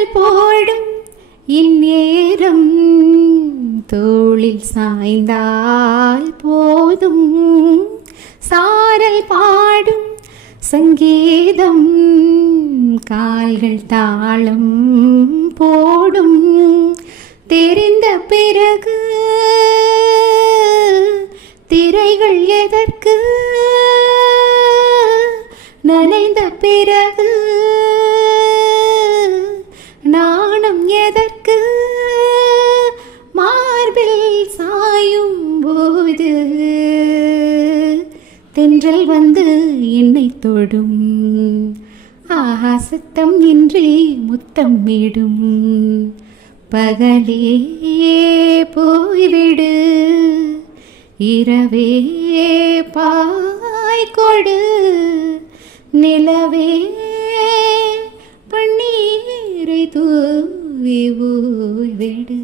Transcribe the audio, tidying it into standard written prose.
சாரல் போடும் இந்நேரம் தோளில் சாய்ந்தால் போதும். சாரல் பாடும் சங்கீதம் கால்கள் தாளம் போடும். தெரிந்த பிறகு திரைகள் எதற்கு? நனைந்த பிறகு நாணம் எதற்கு? மார்பில் சாயும் போது தென்றல் வந்து என்னை தொடும். ஆஹா சத்தம் இன்றி முத்தம் விடும். பகலே போய்விடு, இரவே பாய்கொடு, நிலவே பன்னீரை தூவி ஓய்விடு.